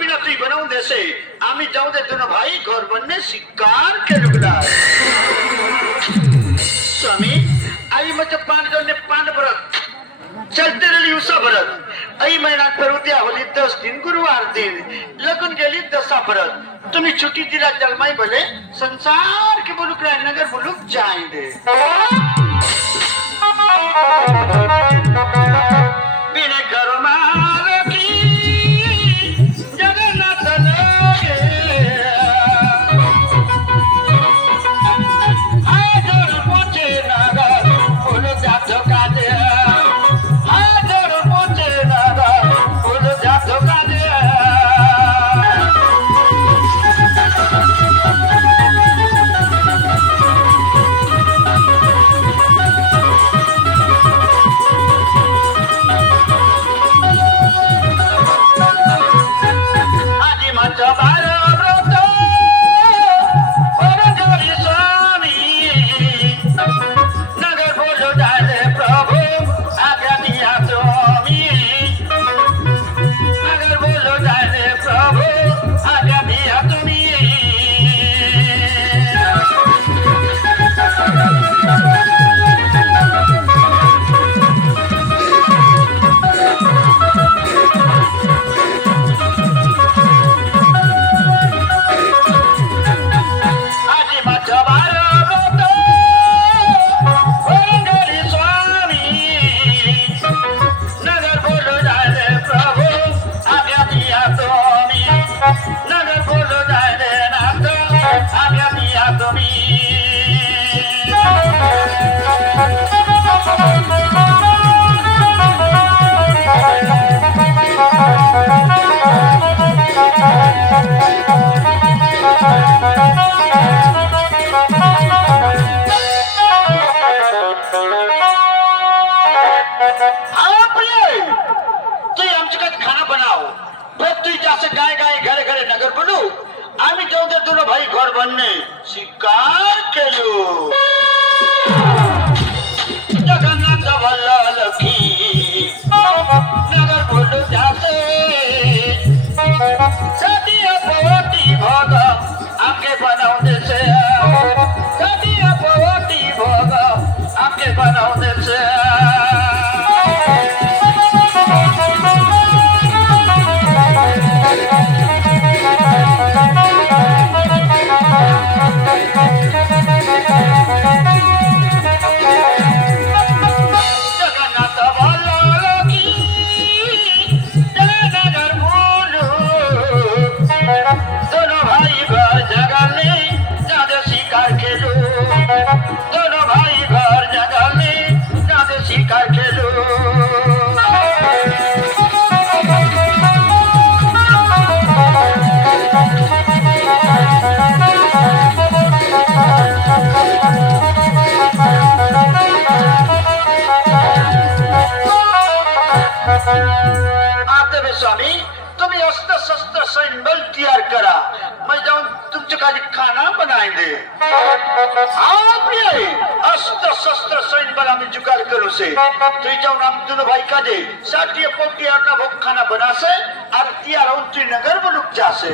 पीना तुई बनाऊ देसे आमी जाऊ दे दोनों भाई घर बनने शिकार के रुगला स्वामी आई मच पान जोने पान भरत चलते रही उसा भरत आई महिना पर उद्या होली 10 दिन गुरुवार दिन लगन गेली 10 भरत तुम्ही छुट्टी दिला जलमाई भले संसार के मुलुक नगर मुलुक जाएंगे बिने घरों आम्ही जाऊ दे दोनों भाई घर बनने शिकार केलो जगन्नाथ भल्ला लखी नगर बोलो जासे सदिया पवती भोग आके बनाऊ देसे सदिया पवती भोग आके बनाऊ देसे स्वामी तुम्ही अस्त्र शस्त्र सैन्य तैयार करा मैं जाऊं तुमचे काही खाना बनाएंगे अस्त्र शस्त्र सैन्य बल आम्ही जुगाड़ करू से तुई जाऊन हम दोनों भाई का दे साथी पोटी आटा भोग खाना बना से और तैयार हो नगर मुलुक जा से